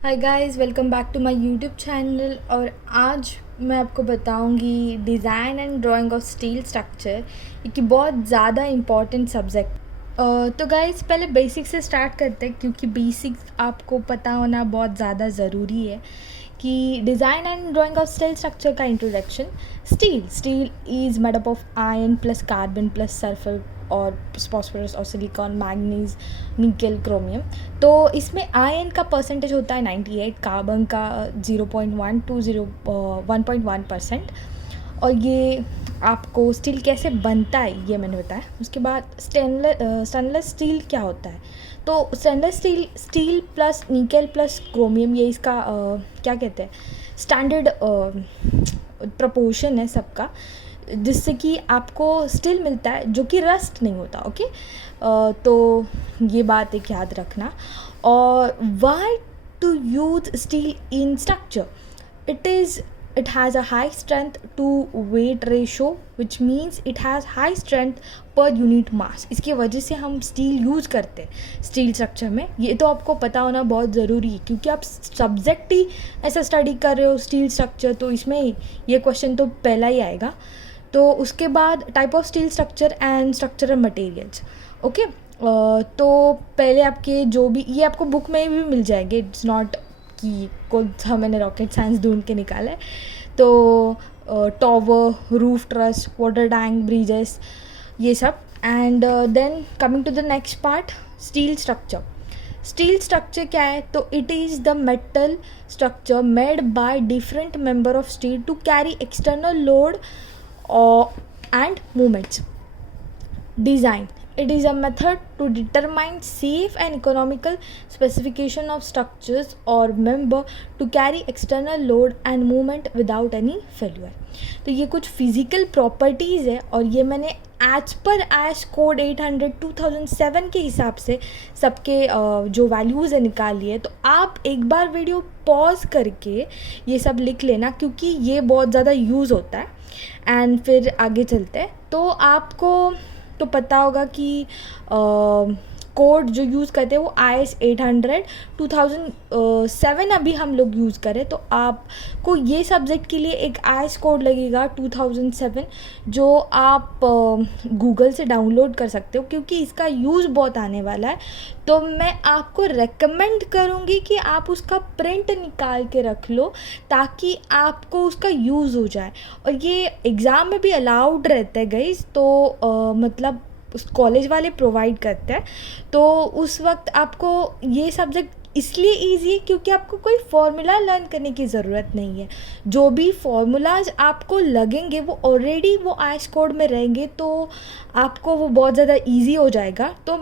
Hi guys, welcome back to my YouTube channel. और आज मैं आपको बताऊंगी design and drawing of steel structure, ये कि बहुत ज़्यादा इम्पॉर्टेंट सब्जेक्ट। तो गाइस पहले बेसिक से स्टार्ट करते हैं, क्योंकि बेसिक्स आपको पता होना बहुत ज़्यादा ज़रूरी है। कि design and drawing of steel structure का introduction. Steel is made up of iron plus carbon plus sulphur और फॉस्फोरस और सिलिकॉन, मैग्नीज, निकल, क्रोमियम। तो इसमें आयरन का परसेंटेज होता है 98, कार्बन का 0.1 टू 1.1%। और ये आपको स्टील कैसे बनता है ये मैंने बताया। उसके बाद स्टेनलेस स्टील क्या होता है। तो stainless steel plus nickel plus chromium, ये इसका क्या कहते हैं, स्टैंडर्ड प्रपोर्शन है सबका, जिससे कि आपको स्टील मिलता है जो कि रस्ट नहीं होता। ओके, तो ये बात एक याद रखना। और why to use steel in structure, it has a high strength to weight ratio, which means it has high strength per unit mass। इसकी वजह से हम स्टील यूज़ करते हैं स्टील स्ट्रक्चर में। ये तो आपको पता होना बहुत ज़रूरी है, क्योंकि आप सब्जेक्ट ही ऐसा स्टडी कर रहे हो स्टील स्ट्रक्चर, तो इसमें ये क्वेश्चन तो पहला ही आएगा। तो उसके बाद type of steel structure and structural materials. Okay, तो पहले आपके जो भी ये आपको बुक में भी मिल जाएंगे, इट्स नॉट कि कौन सा मैंने रॉकेट साइंस ढूंढ के निकाला है। तो tower, roof truss, water tank, bridges, ये सब। And then coming to the next part, steel structure. Steel structure क्या है, तो it is the metal structure made by different member of steel to carry external load and movements. Design, it is a method to determine safe and economical specification of structures or member to carry external load and movement without any failure। तो ये कुछ physical properties है, और ये मैंने as per एश code 800 2007 के हिसाब से सबके जो वैल्यूज़ है निकाल लिए। तो आप एक बार वीडियो पॉज करके ये सब लिख लेना, क्योंकि ये बहुत ज़्यादा यूज़ होता है। एंड फिर आगे चलते हैं। तो आपको तो पता होगा कि कोड जो यूज़ करते हैं वो IS 800 2007 अभी हम लोग यूज़ करें। तो आपको ये सब्जेक्ट के लिए एक IS कोड लगेगा 2007, जो आप गूगल से डाउनलोड कर सकते हो, क्योंकि इसका यूज़ बहुत आने वाला है। तो मैं आपको रेकमेंड करूँगी कि आप उसका प्रिंट निकाल के रख लो, ताकि आपको उसका यूज़ हो जाए। और ये एग्ज़ाम में भी अलाउड रहता है गाइस, तो मतलब उस कॉलेज वाले प्रोवाइड करते हैं। तो उस वक्त आपको ये सब्जेक्ट इसलिए ईजी है क्योंकि आपको कोई फार्मूला लर्न करने की ज़रूरत नहीं है। जो भी फार्मूलाज आपको लगेंगे वो ऑलरेडी वो आइस कोड में रहेंगे, तो आपको वो बहुत ज़्यादा ईजी हो जाएगा। तो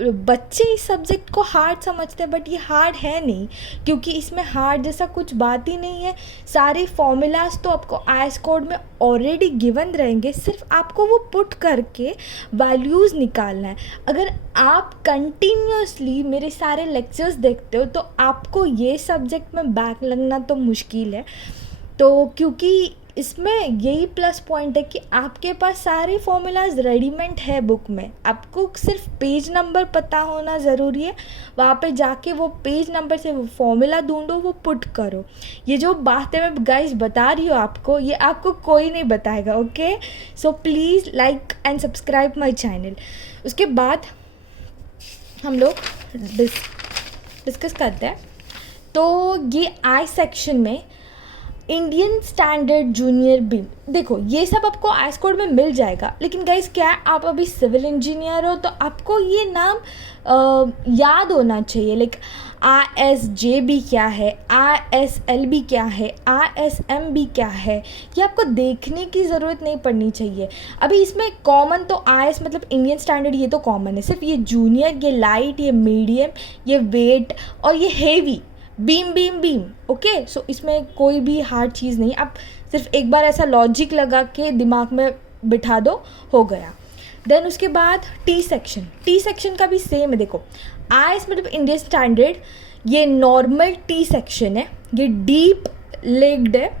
बच्चे इस सब्जेक्ट को हार्ड समझते हैं, बट ये हार्ड है नहीं, क्योंकि इसमें हार्ड जैसा कुछ बात ही नहीं है। सारे फॉर्मूलाज तो आपको आइस कोड में ऑलरेडी गिवन रहेंगे, सिर्फ आपको वो पुट करके वैल्यूज़ निकालना है। अगर आप कंटिन्यूसली मेरे सारे लेक्चर्स देखते हो तो आपको ये सब्जेक्ट में बैक लगना तो मुश्किल है। तो क्योंकि इसमें यही प्लस पॉइंट है कि आपके पास सारे फॉर्मूलाज रेडीमेड है बुक में, आपको सिर्फ पेज नंबर पता होना ज़रूरी है। वहाँ पे जाके वो पेज नंबर से वो फॉर्मूला ढूंढो, वो पुट करो। ये जो बातें मैं गाइस बता रही हूँ आपको, ये आपको कोई नहीं बताएगा। Okay, so please like and subscribe my channel. उसके बाद हम लोग डिस्कस करते हैं। तो ये आई सेक्शन में इंडियन स्टैंडर्ड जूनियर बीम, देखो ये सब आपको आइस कोड में मिल जाएगा। लेकिन गाइस क्या है, आप अभी सिविल इंजीनियर हो तो आपको ये नाम याद होना चाहिए। लाइक ISJB क्या है, ISLB क्या है, ISMB क्या है, ये आपको देखने की ज़रूरत नहीं पड़नी चाहिए। अभी इसमें कॉमन तो IS मतलब इंडियन स्टैंडर्ड, ये तो कॉमन है। सिर्फ ये जूनियर, ये लाइट, ये मीडियम, ये वेट और ये हेवी, बीम। ओके, सो इसमें कोई भी हार्ड चीज़ नहीं। आप सिर्फ एक बार ऐसा लॉजिक लगा के दिमाग में बिठा दो, हो गया। देन उसके बाद टी सेक्शन का भी सेम है। देखो IS मतलब इंडियन स्टैंडर्ड, ये नॉर्मल टी सेक्शन है, ये डीप लेग्ड है,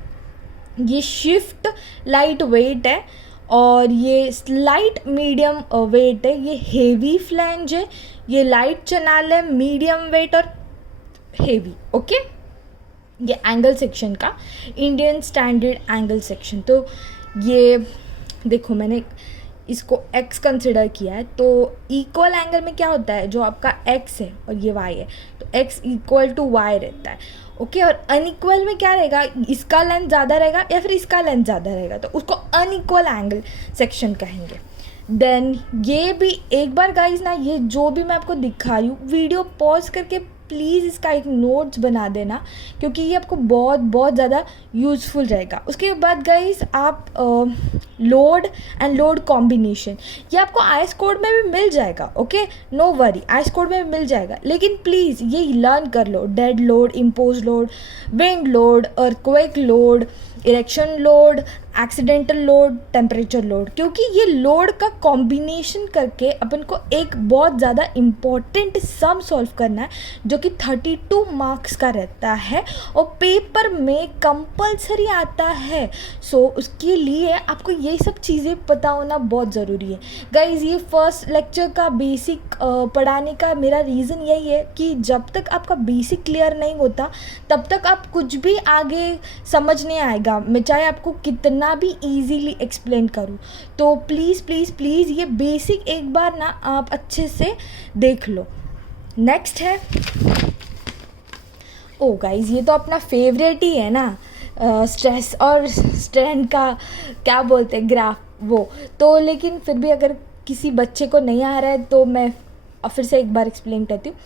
ये शिफ्ट लाइट वेट है, और ये स्लाइट मीडियम वेट है, ये हेवी फ्लैंज है, ये लाइट चैनल है, मीडियम वेट, और हेवी, ओके। ये एंगल सेक्शन का इंडियन स्टैंडर्ड एंगल सेक्शन, तो ये देखो मैंने इसको x कंसिडर किया है, तो इक्वल एंगल में क्या होता है, जो आपका x है और ये y है, तो x इक्वल टू y रहता है, ओके। और अनइक्वल में क्या रहेगा, इसका लेंथ ज़्यादा रहेगा या फिर इसका लेंथ ज़्यादा रहेगा, तो उसको अनइक्वल एंगल सेक्शन कहेंगे। देन ये भी एक बार गाइज ना, ये जो भी मैं आपको दिखा रही हूँ, वीडियो पॉज करके प्लीज़ इसका एक नोट्स बना देना, क्योंकि ये आपको बहुत बहुत ज़्यादा यूज़फुल रहेगा। उसके बाद गाइज आप लोड एंड लोड कॉम्बिनेशन, ये आपको आईएस कोड में भी मिल जाएगा, okay, no worry, IS code में भी मिल जाएगा, लेकिन प्लीज़ ये लर्न कर लो। Dead load, impose load, wind load, earthquake load, erection load, accidental load, temperature load, क्योंकि ये लोड का कॉम्बिनेशन करके अपन को एक बहुत ज़्यादा इम्पॉर्टेंट सम सॉल्व करना है, जो कि 32 मार्क्स का रहता है और पेपर में कंपलसरी आता है। सो उसके लिए आपको ये सब चीज़ें पता होना बहुत ज़रूरी है गाइज। ये फर्स्ट लेक्चर का बेसिक पढ़ाने का मेरा रीज़न यही है कि जब तक आपका बेसिक क्लियर नहीं होता तब तक आप कुछ भी आगे समझ नहीं आएगा, मैं चाहे आपको कितना भी इजीली एक्सप्लेन करूँ। तो प्लीज़ प्लीज़ प्लीज़ ये बेसिक एक बार ना आप अच्छे से देख लो। नेक्स्ट है, ओ गाइज ये तो अपना फेवरेट ही है ना, स्ट्रेस और स्ट्रेन का क्या बोलते हैं, ग्राफ वो तो, लेकिन फिर भी अगर किसी बच्चे को नहीं आ रहा है तो मैं और फिर से एक बार एक्सप्लेन करती हूँ।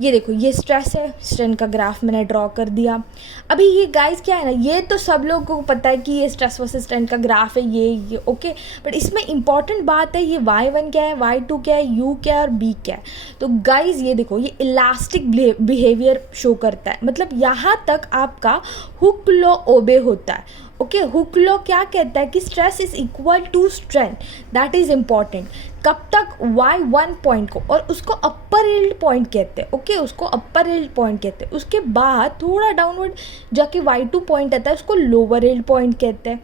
ये देखो, ये स्ट्रेस है, स्ट्रेन का ग्राफ मैंने ड्रॉ कर दिया। अभी ये गाइस क्या है ना, ये तो सब लोगों को पता है कि ये स्ट्रेस वर्सेस स्ट्रेन का ग्राफ है, ये ओके, बट इसमें इंपॉर्टेंट बात है ये y1 क्या है, y2 क्या है, u क्या है और b क्या है। तो गाइस ये देखो, ये इलास्टिक बिहेवियर शो करता है, मतलब यहाँ तक आपका हुक लॉ ओबे होता है, ओके। हुक लॉ क्या कहता है कि stress is equal to strain, that is important. कब तक, y1 पॉइंट को, और उसको अपर यील्ड पॉइंट कहते हैं, ओके, उसको अपर यील्ड पॉइंट कहते हैं। उसके बाद थोड़ा डाउनवर्ड जाके y2 पॉइंट आता है, उसको लोअर यील्ड पॉइंट कहते हैं।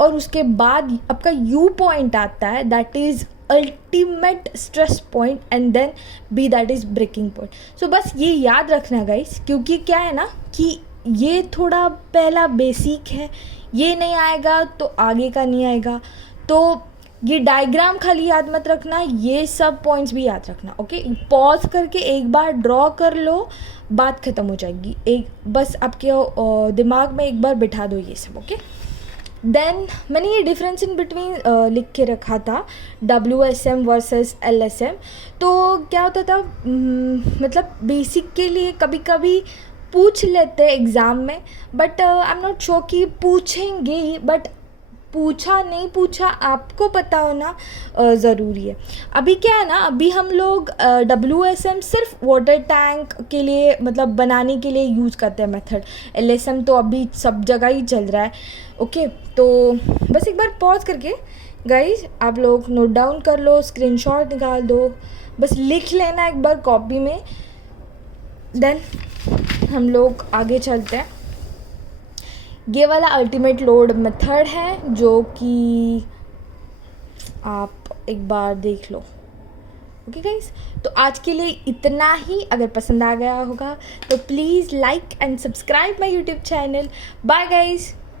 और उसके बाद आपका u पॉइंट आता है, that is ultimate stress point, and then b that is breaking point. So बस ये याद रखना गाइस, क्योंकि क्या है ना कि ये थोड़ा पहला बेसिक है, ये नहीं आएगा तो आगे का नहीं आएगा। तो ये डायग्राम खाली याद मत रखना, ये सब पॉइंट्स भी याद रखना, ओके। पॉज करके एक बार ड्रॉ कर लो, बात ख़त्म हो जाएगी, एक बस आपके दिमाग में एक बार बिठा दो ये सब, ओके। देन मैंने ये डिफरेंस इन बिटवीन लिख के रखा था, WSM वर्सेस LSM। तो क्या होता था, मतलब बेसिक के लिए कभी कभी पूछ लेते हैं एग्ज़ाम में, but I am not sure कि पूछेंगे, बट पूछा नहीं पूछा आपको पता होना ज़रूरी है। अभी क्या है ना, अभी हम लोग WSM सिर्फ वाटर टैंक के लिए, मतलब बनाने के लिए यूज़ करते हैं मेथड। LSM तो अभी सब जगह ही चल रहा है, ओके। तो बस एक बार पॉज करके गाइस आप लोग नोट डाउन कर लो, स्क्रीनशॉट निकाल दो, बस लिख लेना एक बार कॉपी में। देन हम लोग आगे चलते हैं। ये वाला अल्टीमेट लोड मेथड है, जो कि आप एक बार देख लो, ओके गाइस। तो आज के लिए इतना ही। अगर पसंद आ गया होगा तो please like and subscribe my YouTube channel. Bye guys.